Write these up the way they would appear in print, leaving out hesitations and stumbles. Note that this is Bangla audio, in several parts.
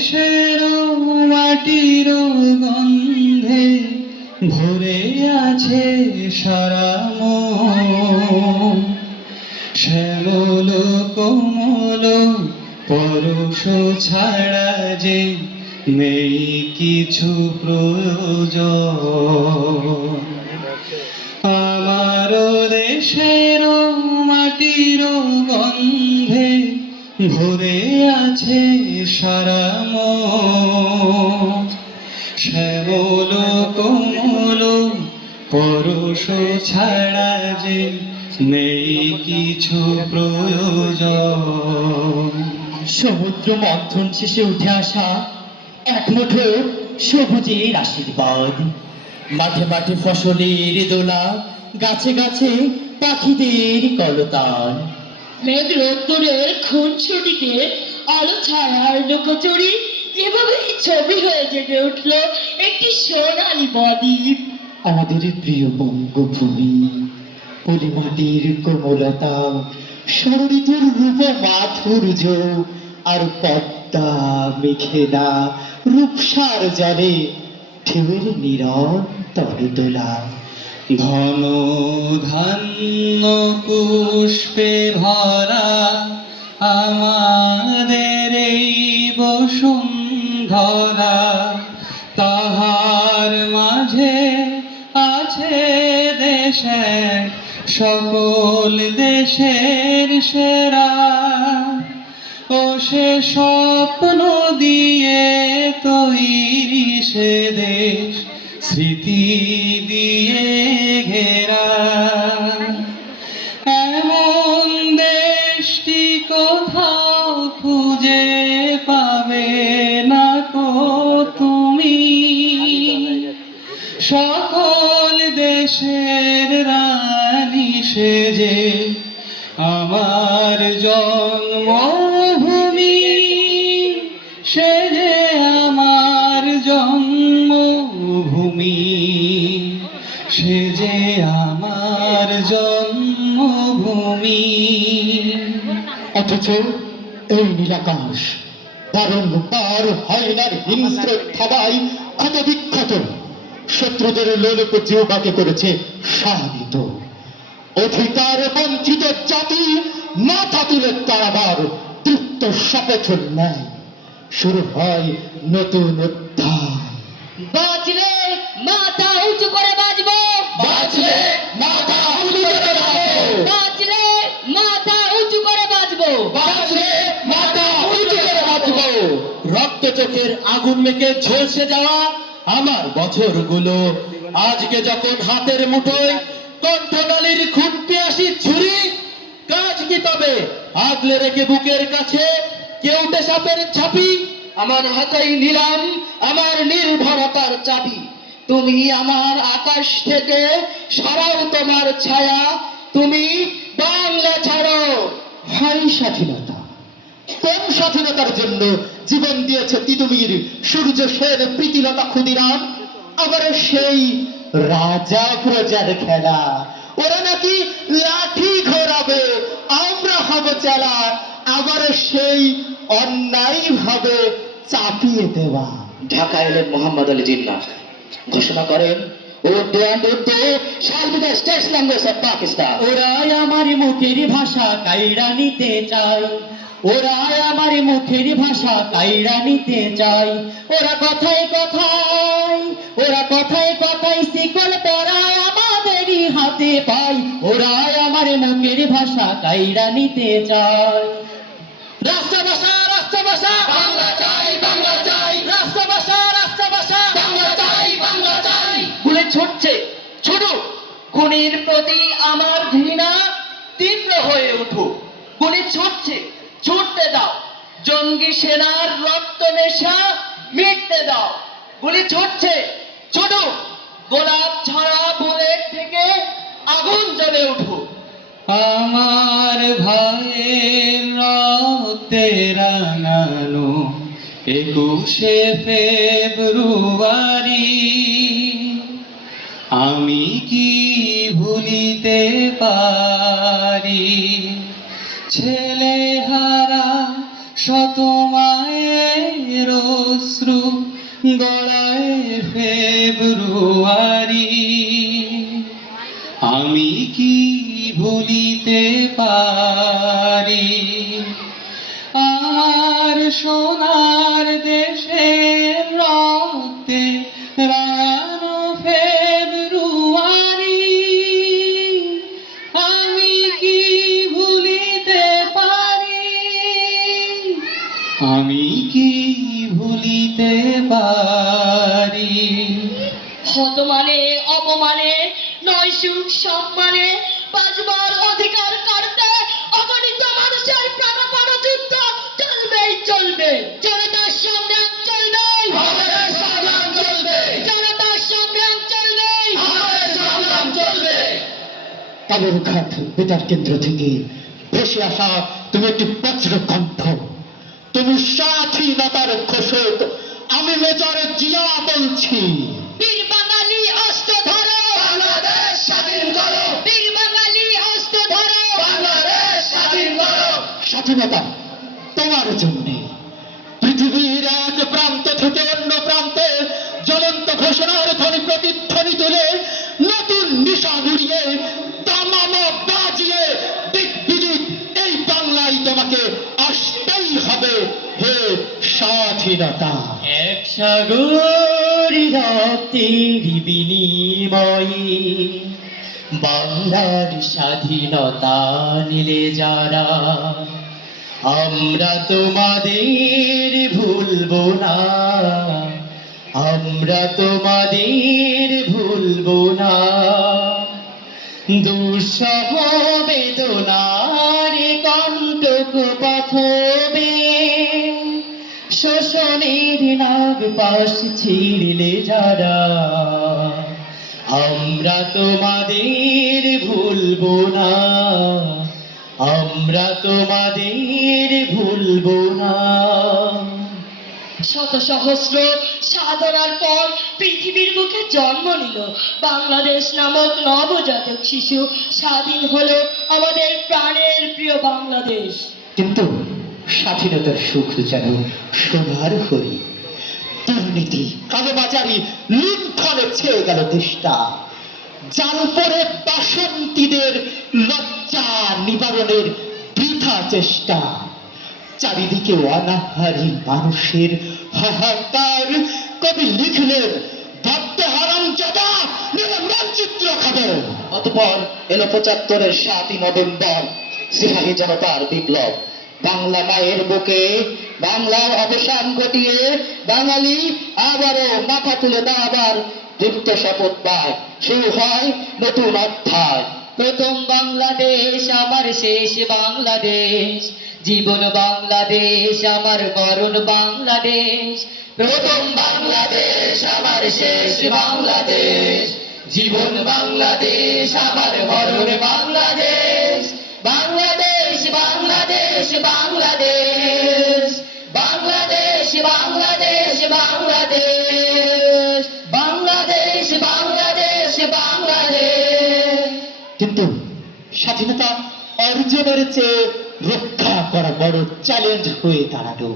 দেশের মাটির গন্ধে ভরে আছে সারা মন। শ্যামল কোমল পরশ ছাড়া যে নেই কিছু প্রয়োজন। আমার দেশের মাটির গন্ধে ভরে আছে সারা মন। শ্যামল কোমল পরশ ছাড়া যে নেই কিছু প্রয়োজন। সমুদ্র মন্থন শেষে উঠে আসা এক মুঠো সবুজের আশীর্বাদ, মাঠে মাঠে ফসলের দোলা, গাছে গাছে পাখিদের কলতান। মেঘ রোদ্দুরের খুনসুটিতে আলো ছায়ার লুকোচুরি, এভাবেই ছবি হয়ে জেগে উঠল একটি সোনালী বদ্বীপ। আমাদের প্রিয় বঙ্গভূমি, পলিমাটির কোমলতা, ষড়ঋতুর রূপ মাধুর্য, আর পদ্মা মেঘেনা রূপসার জলে ঢেউয়ের নিরন্তর দোলা। ঘন ধান্য পুষ্পে ভরা আমাদের এই বসুন্ধরা, তাহার মাঝে আছে দেশের সকল দেশের সেরা। ও সে স্বপ্ন দিয়ে তৈরি সে দেশ, স্মৃতি দিয়ে ঘেরা। এমন দেশটি কোথাও খুঁজে পাবে না কো তুমি। সকল দেশের রানী সেজে আমার জন্মভূমি, সে যে আমার জন্মভূমি, সে যে আমার জন্মভূমি। অথচ এই নীলাকাশ বারংবার হায়নার হিংস্র থাবায় ক্ষত বিক্ষত, শত্রুদের লোলক জিহ্বাকে করেছে শানিত। অধিকার বঞ্চিত জাতি মাথা তুলে দাঁড়াবার তৃপ্ত শপথ নেয়। শুরু হয় নতুন অধ্যায়। বাঁচলে মাথা উঁচু করে বাঁচবো, বাঁচলে মাথা উঁচু করে বাঁচবো, বাঁচলে মাথা উঁচু করে বাঁচবো, বাঁচলে মাথা উঁচু করে বাঁচবো। রক্ত চোখের আগুন মেখে ঝলসে যাওয়া আমার বছরগুলো আজকে যখন হাতের মুঠোয়, কণ্ঠনালীর খুন পিয়াসি ছুরি, কাজ কি তবে আগলে রেখে বুকের কাছে কেউটে সাপের ছাপি। আমার হাতেই নিলাম আমার নির্ভরতার চাবি। তুমি আমার আকাশ থেকে সরাও তোমার ছায়া, তুমি বাংলা ছাড়ো। হাই স্বাধীনতা, কোন স্বাধীনতার জন্য জীবন দিয়েছে তিতুমির, সূর্য সেন, প্রীতিলতা ক্ষুদিরাম। আবার সেই রাজা প্রজার খেলা, ওরা নাকি লাঠি ঘোরাবে, আমরা হব চেলা। আবার সেই অন্যায় ভাবে চাপিয়ে দেওয়া। ঢাকা এলেন মোহাম্মদ আলী জিন্নাহ, ঘোষণা করেন Urdu and Urdu shall be the state language of Pakistan. ওরাই আমার মুখের ভাষা কাইড়া নিতে চায়, ওরাই আমার মুখের ভাষা কাইড়া নিতে চায়। ওরা কথায় কথায়, ওরা কথায় কথায় শিকল পরায় আমাদেরই হাতে পাই। ওরাই আমার মুখের ভাষা কাইড়া নিতে চায়। রাষ্ট্রভাষা রাষ্ট্রভাষা বাংলা চাই, বাংলা চাই। রাষ্ট্রভাষা রাষ্ট্রভাষা বাংলা চাই, বাংলা চাই। গুলি ছুটছে, ছুটুক। খুনির প্রতি আমার ঘৃণা তীব্র হয়ে উঠুক। গুলি ছুটছে, ছুটতে দাও। জঙ্গি সেনার রক্ত নেশা মিটতে দাও। গুলি ছুটছে, ছুটুক। গোলাপ ছড়া বুলেট থেকে আগুন জ্বলে উঠুক। আমার ভাইয়ের রক্তে রাঙানো 21শে ফেব্রুয়ারি, আমি কি ভুলিতে পারি। ছেলে হারা শত মায়ের অশ্রু গড়ায় ফেব্রুয়ারি, আমি কি ভুলিতে পারি আমার সোনার দেশের রক্তে রাঙানো ফেব্রুয়ারি, আমি কি ভুলিতে পারি, আমি কি ভুলিতে পারি। হত মানে অপমানে নয় সুখ সম্মানে বাঁচবার অধিকার কাটতে অগণিত মানুষের প্রাণপণ যুদ্ধ চলবেই চলবে, জনতার সংগ্রাম চলবে, আমাদের সংগ্রাম চলবে, জনতার সংগ্রাম চলবে, আমাদের সংগ্রাম চলবে। কালুরঘাট বেতার কেন্দ্র থেকে ভেসে আসা তুমি একটি বজ্রকণ্ঠ, তুমি স্বাধীনতার ঘোষক। আমি মেজর জিয়া বলছি, বীর বাঙালি অস্ত্র ধরো, বাংলাদেশ স্বাধীন করো, বীর বাঙালি অস্ত্র ধরো, বাংলাদেশ স্বাধীন করো। স্বাধীনতা তোমার জন্যে পৃথিবীর এক প্রান্ত থেকে অন্য প্রান্তে জ্বলন্ত ঘোষণার ধ্বনি প্রতিধ্বনি তুলে নতুন নিশান উড়িয়ে দামামা বাজিয়ে দিক বিদিক এই বাংলায় তোমাকে আসতেই হবে। হে স্বাধীনতা, এক সাগর রক্তের বিনিময়ে বাংলার স্বাধীনতা নিলে যারা, আমরা তোমাদের ভুলবো না, আমরা তোমাদের ভুলবো না। দুঃসহ বেদনার কণ্টক পথবে শোষণের নাগ পাশ ছিঁড়লে যারা, আমরা তোমাদের ভুলবো না, আমরা তোমাদের ভুলবো না। শত সহস্র সাধনার পর পৃথিবীর বুকে জন্ম নিল বাংলাদেশ নামক নবজাতক শিশু, স্বাধীন হলো আমাদের প্রাণের প্রিয় বাংলাদেশ। কিন্তু স্বাধীনতার সুখ যেন সোনার হরি, দুর্নীতি কালোবাজারি লুণ্ঠনে ছেয়ে গেল দেশটা। জাল পরে বাসন্তীদের লজ্জা নিবারণের বৃথা চেষ্টা, চারিদিকে অনাহারী মানুষের হাহাকার। কবি লিখলেন ভক্ত হারামজাদা মেরে মানচিত্র খাবে। অতঃপর এলো ৭৫-এর ৭ই নভেম্বর, সিপাহী জনতার বিপ্লব। বাংলা মায়ের বুকে বাংলার অবসান ঘটিয়ে বাঙালি আবারও মাথা তুলে দাঁড়াবার দীপ্ত শপথ পায়। শুরু হয় নতুন অধ্যায়। প্রথম বাংলাদেশ আমার শেষ বাংলাদেশ, জীবন বাংলাদেশ আমার মরণ বাংলাদেশ। প্রথম বাংলাদেশ আমার শেষ বাংলাদেশ, জীবন বাংলাদেশ আমার মরণ বাংলাদেশ। বাংলাদেশ বাংলাদেশ বাংলাদেশ, বাংলাদেশ বাংলাদেশ বাংলাদেশ, বাংলাদেশ বাংলাদেশ বাংলাদেশ। কিন্তু স্বাধীনতা অর্জনের চেয়ে রক্ষা করা বড় চ্যালেঞ্জ হয়ে দাঁড়ালো।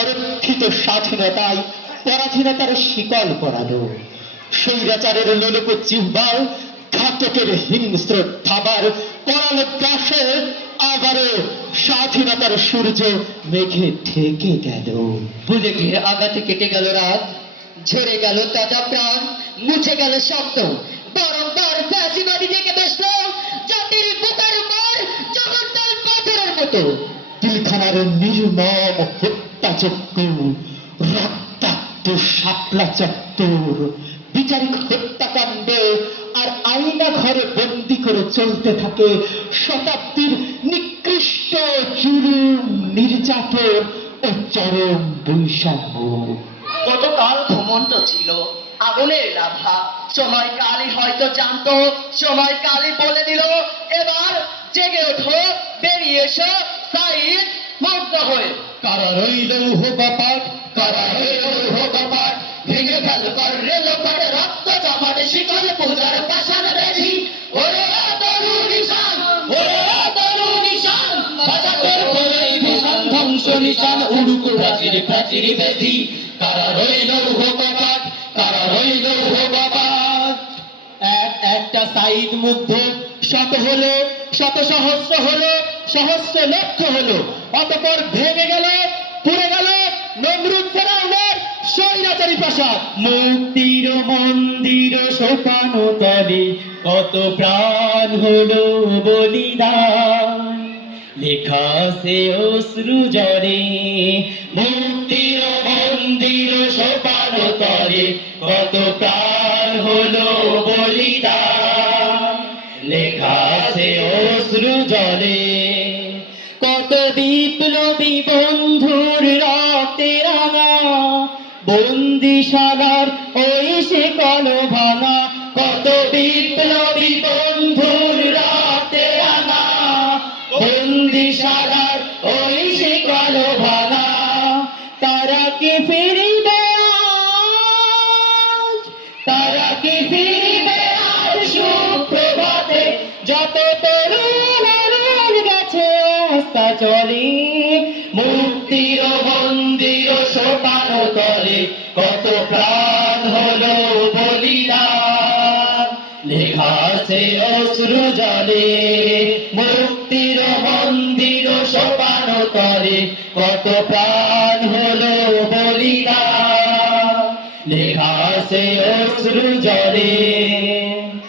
অরক্ষিত স্বাধীনতায় পরাধীনতার শিকল পরালো। স্বৈরাচারের লোলক জিহ্বায় ঘাতকের হিংস্র থাবার করাল গ্রাসে আবারও স্বাধীনতার সূর্য মেঘে ঢেকে গেল। বুলেটের আঘাতে কেটে গেল রাত, ঝরে গেল তাজা প্রাণ, মুছে গেল শব্দ। বারংবার ফ্যাসিবাদী জেগে বসলো জাতির বুকের উপর জগদ্দল পাথরের মতো। পিলখানার নির্মম হত্যাযজ্ঞ, রক্তাক্ত শাপলা চত্বর, বিচারিক হত্যাকাণ্ড আর আয়না ঘরে বন্দি করে চলতে থাকে শতাব্দীর নিকৃষ্ট জুলুম, নির্যাতন ও চরম বৈষম্য। গতকাল ঘুমন্ত ছিল আগুনের লাভা, সময় কালই হয়তো জানতো, সময় কালই বলে দিল এবার জেগে ওঠো, বেরিয়ে এসো সাইদ মুগ্ধ হয়ে। কারা রইল কপাট, কারা রইল কপাট, ভেঙে ফেল কর রেল পাটে রক্ত জমাটে শিকল পূজার পাশান বেধি। ওরে তরু নিশান, ওরে তরু নিশান, বাজাতের বলেই ভীষণ ধ্বংস নিশান। প্রাচীর প্রাচীর বেদি, কারা রইল কপাট, কারা রইল কপাট। একটা সাইদ মুগ্ধ, শত হলো, শত সহস্র হলো, সহস্র লক্ষ হলো, অতঃপর ভেঙে গেল, পুড়ে গেল নমরুদ ফেরাউনের স্বৈরাচারী প্রাসাদ। মুক্তির মন্দির সোপানো তলে কত প্রাণ হলো বলিদান, লেখা সে অশ্রু জলে। মুক্তির মন্দির সোপানো তলে কত প্রাণ হলো বলিদান, লেখা সে অশ্রু জলে। কত বিপ্লবী বন্ধুর রক্তে রাঙা, বন্দিশালার ওই সে কল ভাঙা। কত বিপ্লবী বন্ধুর রক্তে রাঙা, বন্দিশালার ওই সে কল ভাঙা। তারা কি ফিরিবে আজ, তারা কি ফিরিবে আজ সুপ্রভাতে, যত তরুণ গেছে রাস্তা চলে। মুক্তির মন্দির সোপানো তলে কত প্রাণ হলো বলিদান, লেখা সে অশ্রু জলে। মুক্তির মন্দির সোপানো তলে কত প্রাণ হলো বলিদান, লেখা সে অশ্রু জলে।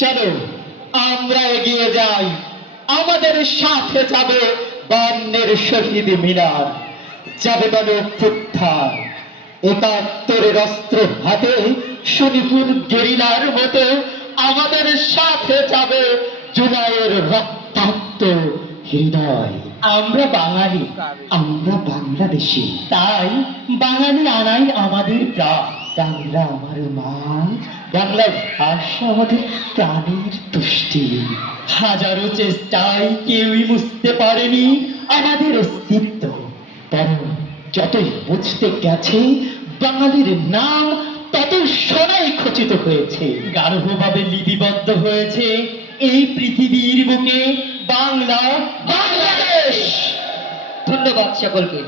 চলো আমরা এগিয়ে যাই, আমাদের সাথে যাবে বান্নের শহীদ মিনার, যাবে গণঅভ্যুত্থান। ৭১-এর অস্ত্র হাতে শনিপুর গেরিলার মতো আমাদের সাথে যাবে জুলাইয়ের রক্তাক্ত হৃদয়। আমরা বাঙালি, আমরা বাংলাদেশী, তাই বাঙালি আনাই আমাদের প্রাণ। বাংলা আমার মা, বাংলা ভাষা আমাদের প্রাণের তুষ্টি। হাজারো চেষ্টায় কেউই বুঝতে পারেনি আমাদের অস্তিত্ব, বরং যতই বুঝতে গেছে বাঙালির নাম ততই সোনায় খচিত হয়েছে, গাঢ়ভাবে লিপিবদ্ধ হয়েছে এই পৃথিবীর বুকে বাংলা, বাংলাদেশ। ধন্যবাদ সকলকে।